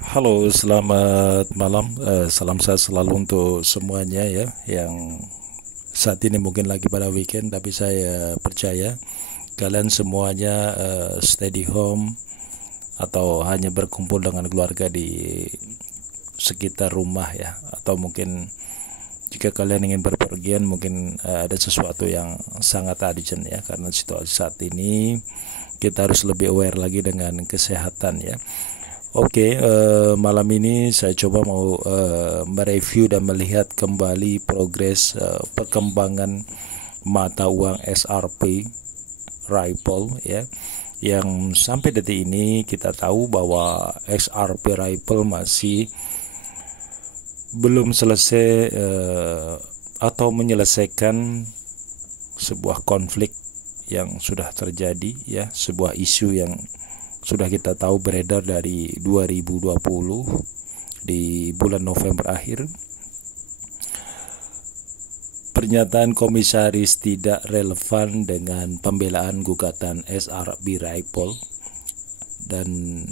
Halo, selamat malam. Salam sehat selalu untuk semuanya ya, yang saat ini mungkin lagi pada weekend, tapi saya percaya kalian semuanya stay di home atau hanya berkumpul dengan keluarga di sekitar rumah ya, atau mungkin jika kalian ingin berpergian mungkin ada sesuatu yang sangat urgent ya, karena situasi saat ini kita harus lebih aware lagi dengan kesehatan ya. Oke, malam ini saya coba mau mereview dan melihat kembali progres perkembangan mata uang SRP Ripple ya, yang sampai detik ini kita tahu bahwa SRP Ripple masih belum selesai atau menyelesaikan sebuah konflik yang sudah terjadi ya, sebuah isu yang sudah kita tahu beredar dari 2020 di bulan November akhir. Pernyataan komisaris tidak relevan dengan pembelaan gugatan SRP Ripple, dan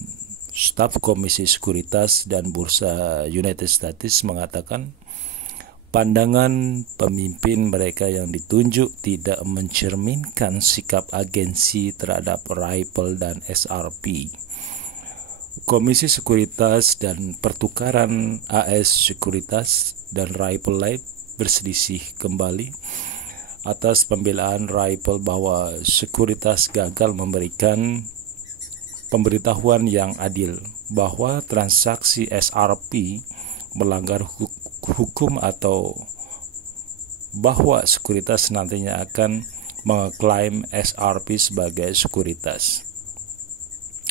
staf Komisi Sekuritas dan Bursa United States mengatakan pandangan pemimpin mereka yang ditunjuk tidak mencerminkan sikap agensi terhadap Ripple dan SRP. Komisi Sekuritas dan Pertukaran AS Sekuritas dan Ripple Lite berselisih kembali atas pembelaan Ripple bahwa Sekuritas gagal memberikan pemberitahuan yang adil bahwa transaksi SRP melanggar hukum atau bahwa sekuritas nantinya akan mengklaim SRP sebagai sekuritas.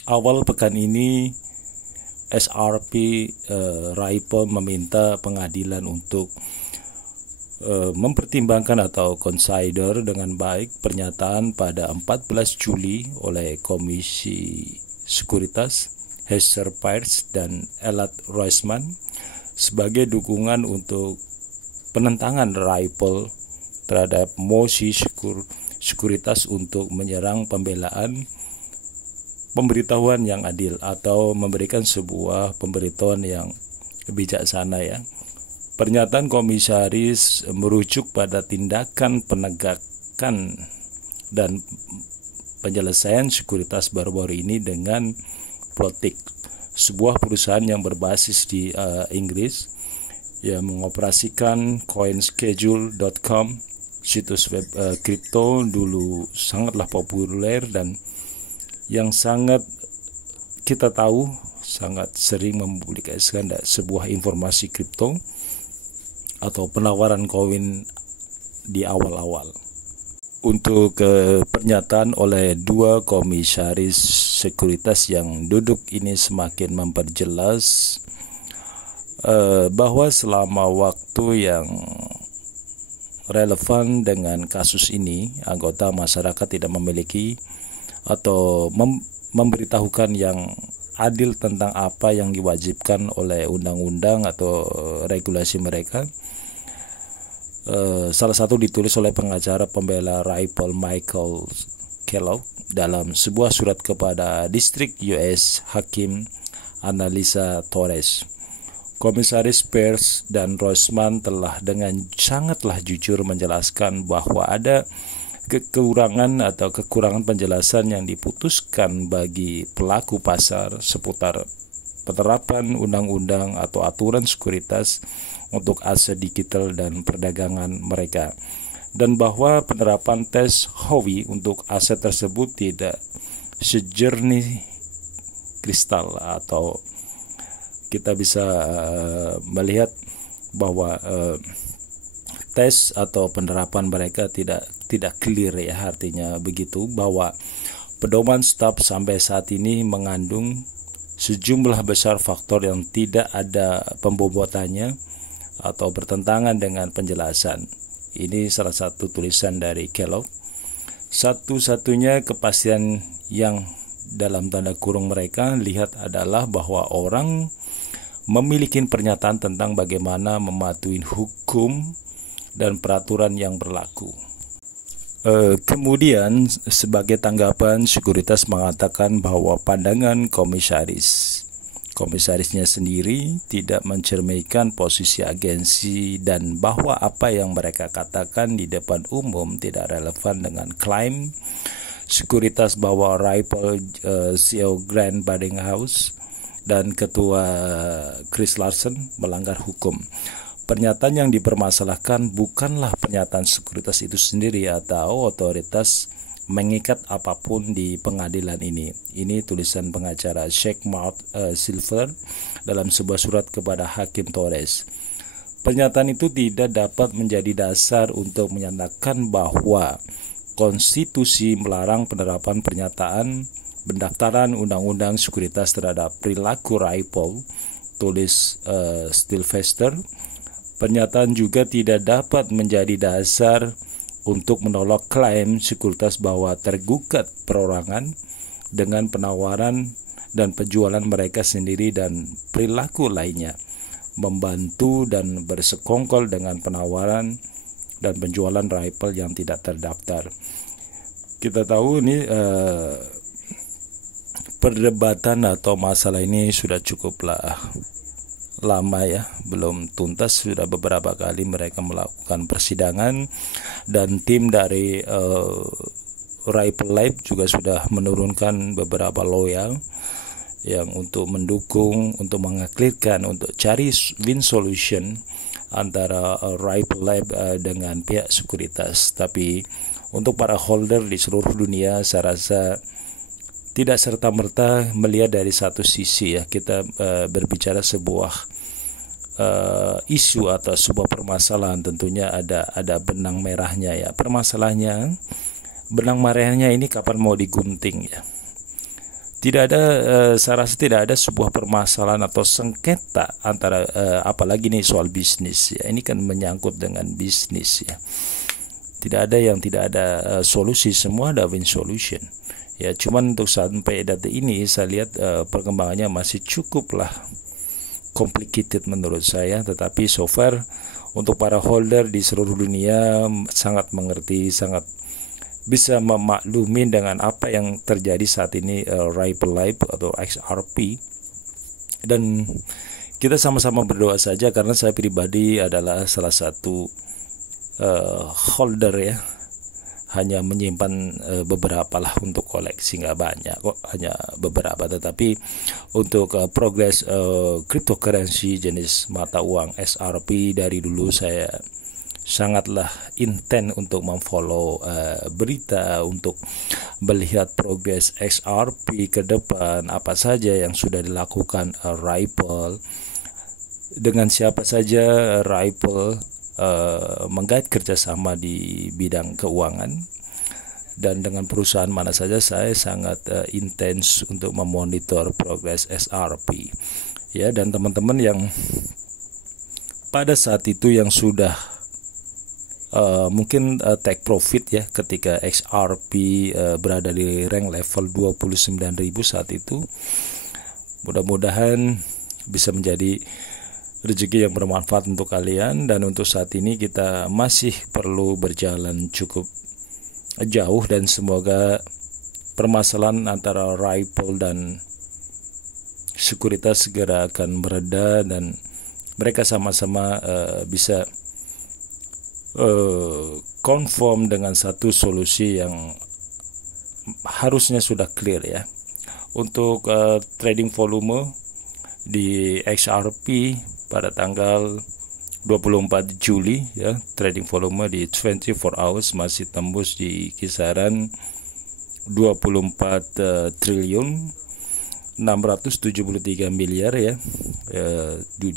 Awal pekan ini SRP Ripple meminta pengadilan untuk mempertimbangkan atau consider dengan baik pernyataan pada 14 Juli oleh Komisi Sekuritas Heather Pierce dan Elad Roisman sebagai dukungan untuk penentangan Ripple terhadap mosi sekuritas untuk menyerang pembelaan pemberitahuan yang adil atau memberikan sebuah pemberitahuan yang bijaksana ya. Pernyataan komisaris merujuk pada tindakan penegakan dan penyelesaian sekuritas baru-baru ini dengan Plotik, sebuah perusahaan yang berbasis di Inggris yang mengoperasikan coinschedule.com, situs web kripto dulu sangatlah populer dan yang sangat kita tahu sangat sering mempublikasikan sebuah informasi kripto atau penawaran koin di awal-awal. Untuk pernyataan oleh dua komisaris sekuritas yang duduk ini semakin memperjelas bahwa selama waktu yang relevan dengan kasus ini, anggota masyarakat tidak memiliki atau memberitahukan yang adil tentang apa yang diwajibkan oleh undang-undang atau regulasi mereka. Salah satu ditulis oleh pengacara pembela Ripple Michael Kellogg dalam sebuah surat kepada distrik US Hakim Analisa Torres. Komisaris Pierce dan Roisman telah dengan sangatlah jujur menjelaskan bahwa ada kekurangan penjelasan yang diputuskan bagi pelaku pasar seputar penerapan undang-undang atau aturan sekuritas untuk aset digital dan perdagangan mereka, dan bahwa penerapan tes Howey untuk aset tersebut tidak sejernih kristal, atau kita bisa melihat bahwa tes atau penerapan mereka tidak clear ya, artinya begitu bahwa pedoman staf sampai saat ini mengandung sejumlah besar faktor yang tidak ada pembobotannya atau bertentangan dengan penjelasan. Ini salah satu tulisan dari Kellogg. Satu-satunya kepastian yang dalam tanda kurung mereka lihat adalah bahwa orang memiliki pernyataan tentang bagaimana mematuhi hukum dan peraturan yang berlaku. Kemudian sebagai tanggapan, sekuritas mengatakan bahwa pandangan komisaris Komisarisnya sendiri tidak mencerminkan posisi agensi dan bahwa apa yang mereka katakan di depan umum tidak relevan dengan klaim sekuritas bahwa Ripple CEO Grant Bardinghouse dan Ketua Chris Larsen melanggar hukum. Pernyataan yang dipermasalahkan bukanlah pernyataan sekuritas itu sendiri atau otoritas mengikat apapun di pengadilan ini. Ini tulisan pengacara Sheikh Mark Silver dalam sebuah surat kepada Hakim Torres. Pernyataan itu tidak dapat menjadi dasar untuk menyatakan bahwa konstitusi melarang penerapan pernyataan pendaftaran undang-undang sekuritas terhadap perilaku Ripple, tulis Stilvester. Pernyataan juga tidak dapat menjadi dasar untuk menolak klaim sekuritas bahwa tergugat perorangan dengan penawaran dan penjualan mereka sendiri dan perilaku lainnya, membantu dan bersekongkol dengan penawaran dan penjualan Ripple yang tidak terdaftar. Kita tahu ini perdebatan atau masalah ini sudah cukuplah lama ya, belum tuntas. Sudah beberapa kali mereka melakukan persidangan dan tim dari Ripple Lab juga sudah menurunkan beberapa lawyer yang untuk mendukung, untuk mengaklirkan, untuk cari win solution antara Ripple Lab dengan pihak sekuritas. Tapi untuk para holder di seluruh dunia, saya rasa tidak serta-merta melihat dari satu sisi ya. Kita berbicara sebuah isu atau sebuah permasalahan, tentunya ada benang merahnya ya. Permasalahannya, benang merahnya ini kapan mau digunting ya. Tidak ada, saya rasa tidak ada sebuah permasalahan atau sengketa antara apalagi nih soal bisnis ya. Ini kan menyangkut dengan bisnis ya. Tidak ada yang tidak ada solusi, semua ada win solution. Ya, cuman untuk sampai detik ini saya lihat perkembangannya masih cukuplah complicated menurut saya, tetapi so far untuk para holder di seluruh dunia sangat mengerti, sangat bisa memaklumi dengan apa yang terjadi saat ini Ripple Lab atau XRP, dan kita sama-sama berdoa saja karena saya pribadi adalah salah satu holder ya. Hanya menyimpan beberapa lah untuk koleksi, nggak banyak kok, hanya beberapa. Tetapi untuk progres cryptocurrency jenis mata uang XRP, dari dulu saya sangatlah intent untuk memfollow berita, untuk melihat progres XRP ke depan, apa saja yang sudah dilakukan Ripple, dengan siapa saja Ripple menggait kerjasama di bidang keuangan, dan dengan perusahaan mana saja. Saya sangat intens untuk memonitor progres XRP ya. Dan teman-teman yang pada saat itu yang sudah mungkin take profit ya ketika XRP berada di rank level 29.000 saat itu, mudah-mudahan bisa menjadi rezeki yang bermanfaat untuk kalian. Dan untuk saat ini kita masih perlu berjalan cukup jauh, dan semoga permasalahan antara Ripple dan sekuritas segera akan mereda dan mereka sama-sama bisa conform dengan satu solusi yang harusnya sudah clear ya. Untuk trading volume di XRP pada tanggal 24 Juli ya, trading volume di 24 hours masih tembus di kisaran 24 triliun 673 miliar ya, di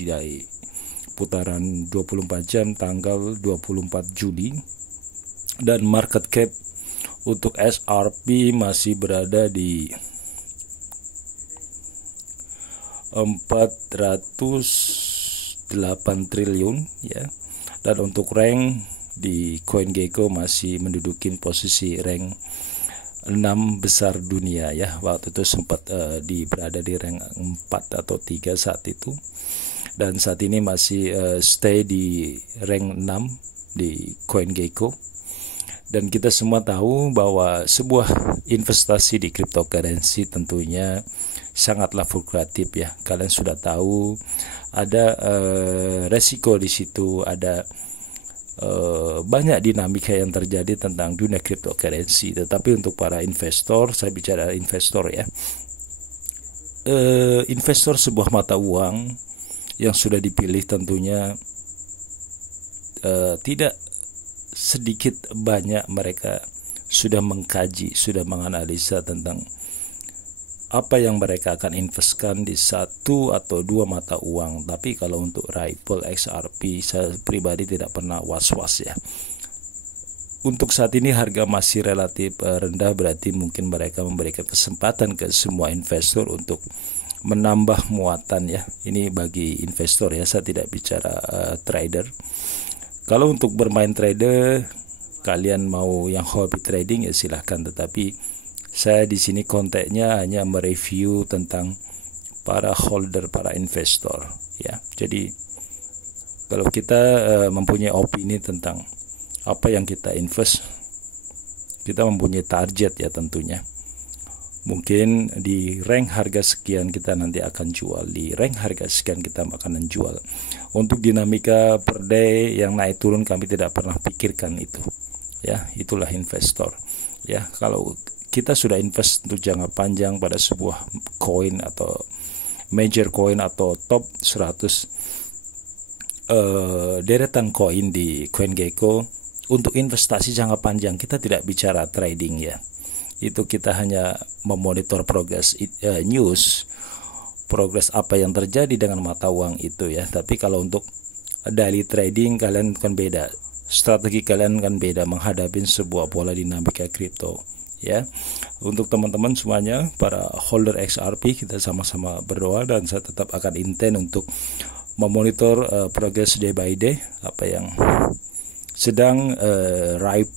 putaran 24 jam tanggal 24 Juli. Dan market cap untuk XRP masih berada di 408 triliun ya. Dan untuk rank di CoinGecko masih menduduki posisi rank 6 besar dunia ya. Waktu itu sempat berada di rank 4 atau 3 saat itu, dan saat ini masih stay di rank 6 di CoinGecko. Dan kita semua tahu bahwa sebuah investasi di cryptocurrency tentunya sangatlah fluktuatif ya. Kalian sudah tahu ada resiko di situ, ada banyak dinamika yang terjadi tentang dunia cryptocurrency. Tetapi untuk para investor, saya bicara investor ya, investor sebuah mata uang yang sudah dipilih tentunya tidak sedikit banyak mereka sudah mengkaji, sudah menganalisa tentang apa yang mereka akan investkan di satu atau dua mata uang. Tapi kalau untuk Ripple, XRP, saya pribadi tidak pernah was-was ya. Untuk saat ini harga masih relatif rendah, berarti mungkin mereka memberikan kesempatan ke semua investor untuk menambah muatan ya. Ini bagi investor ya, saya tidak bicara trader. Kalau untuk bermain trader, kalian mau yang hobi trading ya silahkan. Tetapi saya di sini konteksnya hanya mereview tentang para holder, para investor ya. Jadi kalau kita mempunyai opini tentang apa yang kita invest, kita mempunyai target ya tentunya. Mungkin di rank harga sekian kita nanti akan jual, di rank harga sekian kita akan menjual. Untuk dinamika per day yang naik turun kami tidak pernah pikirkan itu. Ya, itulah investor. Ya, kalau kita sudah invest untuk jangka panjang pada sebuah koin atau major coin atau top 100 deretan koin di CoinGecko, untuk investasi jangka panjang kita tidak bicara trading ya. Itu kita hanya memonitor progres news, progres apa yang terjadi dengan mata uang itu ya. Tapi kalau untuk daily trading kalian kan beda, strategi kalian kan beda menghadapi sebuah pola dinamika kripto ya. Untuk teman-teman semuanya para holder XRP, kita sama-sama berdoa dan saya tetap akan intend untuk memonitor progres day by day apa yang sedang ripe